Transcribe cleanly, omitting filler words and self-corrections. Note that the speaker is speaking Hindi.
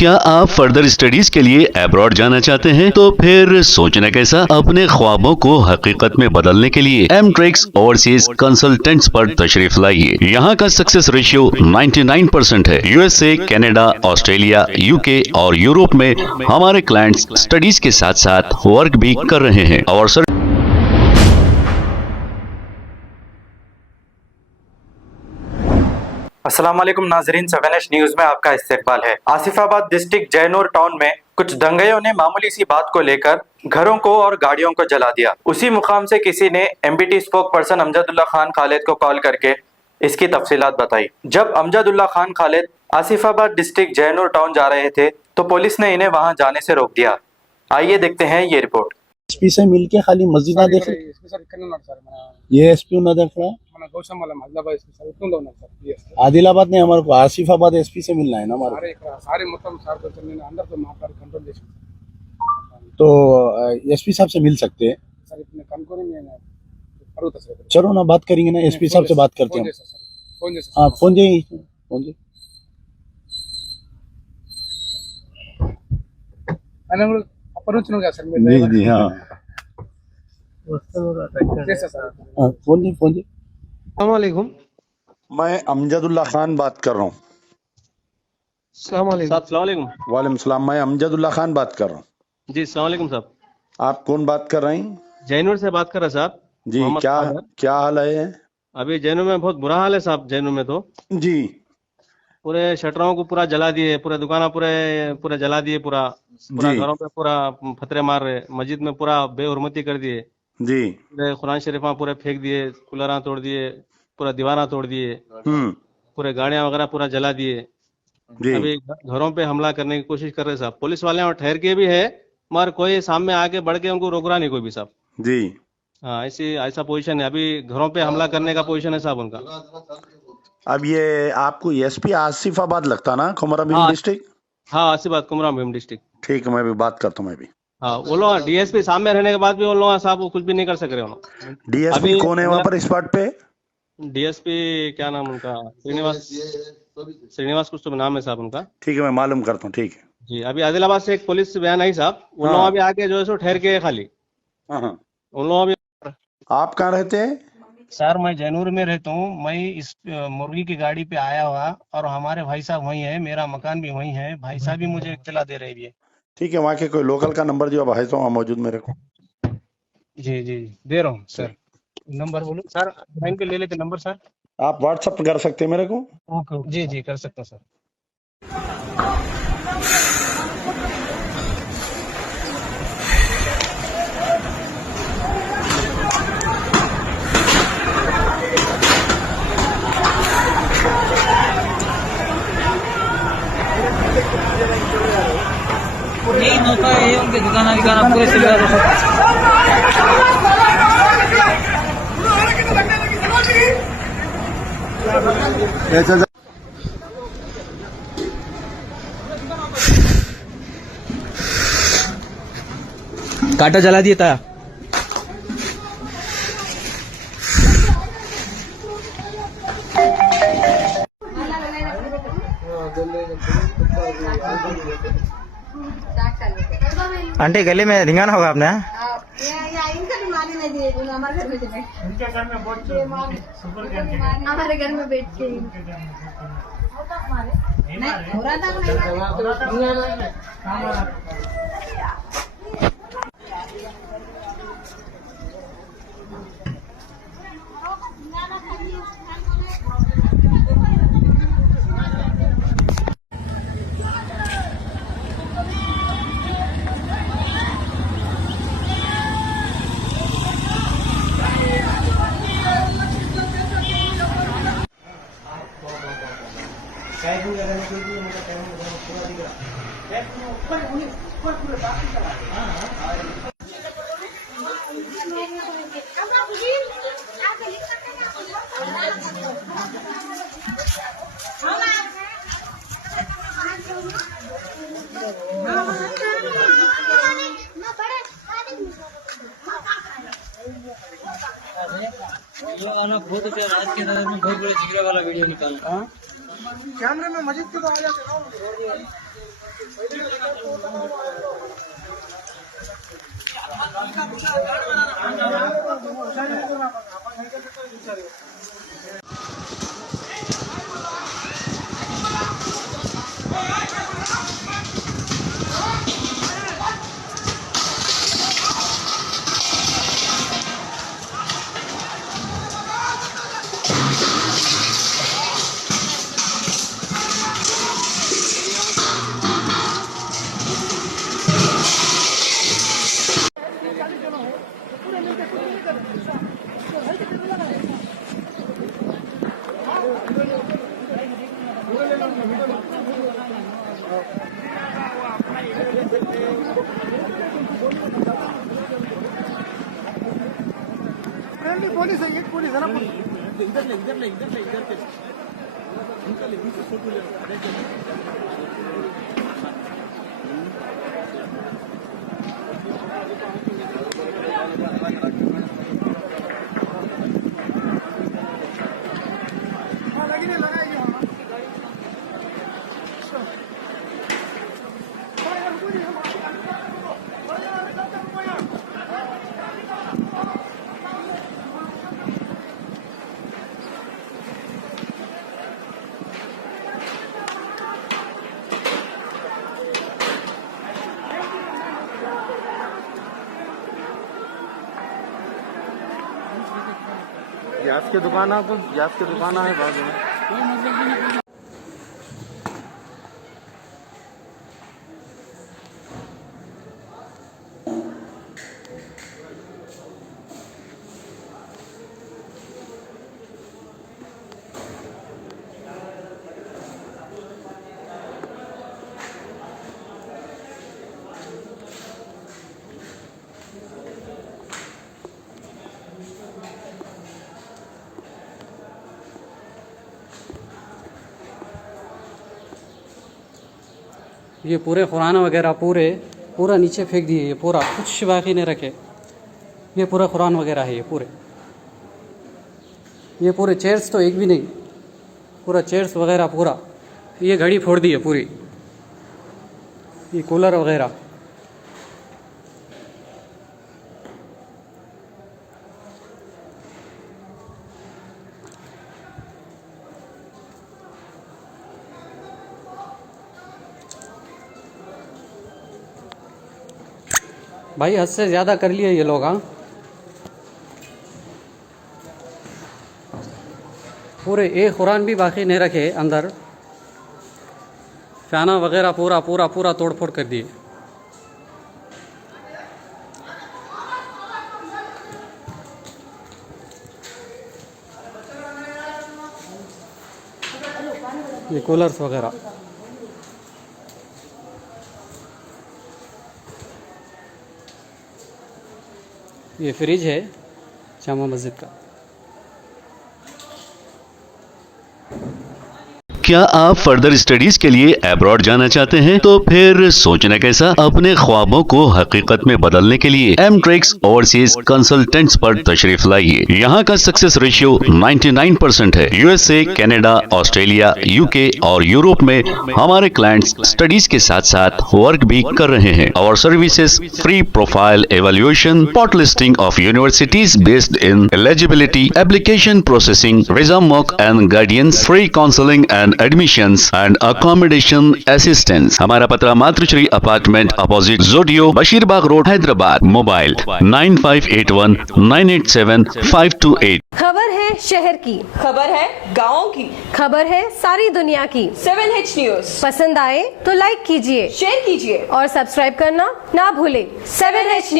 क्या आप फर्दर स्टडीज के लिए अब्रॉड जाना चाहते हैं? तो फिर सोचना कैसा, अपने ख्वाबों को हकीकत में बदलने के लिए एमट्रिक्स ओवरसीज कंसल्टेंट्स पर तशरीफ लाइए। यहाँ का सक्सेस रेशियो 99% है। यूएसए, कनाडा, ऑस्ट्रेलिया, यूके और यूरोप में हमारे क्लाइंट्स स्टडीज के साथ साथ वर्क भी कर रहे हैं और अस्सलाम वालेकुम नाजरीन, सवेनश न्यूज में आपका इस्तकबाल है। आसिफाबाद डिस्ट्रिक्ट जयनूर टाउन में कुछ दंगइयों ने मामूली सी बात को लेकर घरों को और गाड़ियों को जला दिया। उसी मुकाम से किसी ने MBT spoke person Amjadullah Khan Khalid को कॉल करके इसकी तफसीलात बताई। जब अमजदुल्ला खान खालिद आसिफाबाद डिस्ट्रिक्ट जयनूर टाउन जा रहे थे तो पुलिस ने इन्हें वहां जाने से रोक दिया। आइए देखते हैं ये रिपोर्ट। एसपी से मिलके खाली मस्जिद ना देख, ये एसपी ना देख रहा, आदिलाबाद ने हमारे को आसिफाबाद एसपी से मिलना है ना हमारे। तो एसपी साहब से मिल सकते हैं। चलो ना, बात करेंगे ना, एसपी साहब से बात करते हैं। हाँ, फोन जी जी हाँ, फोन जी। मैं अमजदुल्ला खान बात कर रहा हूँ। वालेकुम सलाम, मैं अमजदुल्ला खान बात कर रहा हूँ। जी अस्सलाम वालेकुम साहब। आप कौन बात कर रहे हैं? जैनूर से बात कर रहे साहब। जी, क्या हाल है? अभी जैनूर में बहुत बुरा हाल है साहब। जैनूर में तो जी पूरे शटरों को पूरा जला दिए, पूरे दुकाना पूरे जला दिए, पूरा घरों पे पूरा फतरे मार रहे, मस्जिद में पूरा बेहुरमती कर दिए जी, पूरे कुरान शरीफा पूरे फेंक दिए, कूलरा तोड़ दिए, पूरा दीवाना तोड़ दिए, पूरे गाड़ियां वगैरह पूरा जला दिए। अभी घरों पे हमला करने की कोशिश कर रहे साहब। पुलिस वाले और ठहर के भी है, मगर कोई सामने आके बढ़ के उनको रोक रहा नहीं कोई भी साहब। जी हाँ, ऐसा पोजीशन है, अभी घरों पे हमला करने का पोजीशन है साहब उनका। अब ये आपको एसपी आसिफाबाद लगता ना, कुमराभीम डिस्ट्रिक्ट? हाँ, आसिफाबाद कुमराभीम डिस्ट्रिक्ट। ठीक है, मैं भी बात करता हूँ। मैं भी हाँ, वो लोग डीएसपी सामने रहने के बाद भी वो लोग साहब वो कुछ भी नहीं कर सक रहे हो। डीएसपी कौन है वहाँ पर स्पॉट पे? डीएसपी क्या नाम उनका, श्रीनिवास कुछ तो नाम है साहब उनका। ठीक है, मैं मालूम करता हूँ। ठीक है जी, अभी आदिलाबाद से एक पुलिस बयान आई साहब, उन लोगों अभी आके जो है सो ठहर के खाली उन लोगों अभी। आप कहाँ रहते हैं? सर मैं जैनूर में रहता हूँ। मैं इस मुर्गी की गाड़ी पे आया हुआ और हमारे भाई साहब वहीं है, मेरा मकान भी वहीं है, भाई साहब भी मुझे इत्तला दे रहे हैं। ठीक है, वहाँ के कोई लोकल का नंबर जो भाई साहब मौजूद मेरे को? जी जी दे रहा हूँ सर। नंबर बोलो सर, लाइन पे ले लेते नंबर सर। आप व्हाट्सएप कर सकते हैं मेरे को? ओके जी जी कर सकता हूँ सर। यही नौका है उनके दुकान पूरे से काटा जला दिया था। आंटी गले में धिंगाना होगा आपने? हमारे घर में बैठ के बहुत अच्छा रात के अंदर में बहुत बड़े झगड़े वाला वीडियो निकाला। कैमरे में मस्जिद के तो आ जाते ना। गैस की दुकान है बाजू में। ये पूरे कुरान वगैरह पूरा नीचे फेंक दिए, ये पूरा कुछ बाकी नहीं रखे। ये पूरा कुरान वगैरह है, ये पूरे चेयर्स तो एक भी नहीं, पूरा चेयर्स वगैरह पूरा। ये घड़ी फोड़ दी है पूरी, ये कूलर वगैरह। भाई हद से ज़्यादा कर लिए ये लोग। हाँ, पूरे एक कुरान भी बाकी नहीं रखे अंदर। फैना वगैरह पूरा तोड़ फोड़ कर दिए। ये कूलर्स वगैरह। ये फ्रिज है जामा मस्जिद का। क्या आप फर्दर स्टडीज के लिए अब्रॉड जाना चाहते हैं? तो फिर सोचना कैसा, अपने ख्वाबों को हकीकत में बदलने के लिए एमट्रिक्स ओवरसीज कंसल्टेंट्स पर तशरीफ लाइए। यहाँ का सक्सेस रेशियो 99% है। यूएसए, कनाडा, ऑस्ट्रेलिया, यूके और यूरोप में हमारे क्लाइंट्स स्टडीज के साथ साथ वर्क भी कर रहे हैं। और services free profile evaluation, spot listing of universities based in eligibility, application processing, visa mock and guidance, free counselling and admissions and accommodation assistance. हमारा पता मातृश्री अपार्टमेंट अपोजिट जोडियो, बशीरबाग रोड, हैदराबाद। मोबाइल 9581987528। खबर है शहर की, खबर है गाँव की, खबर है सारी दुनिया की। 7H न्यूज पसंद आए तो लाइक कीजिए, शेयर कीजिए और सब्सक्राइब करना ना भूले। 7H news.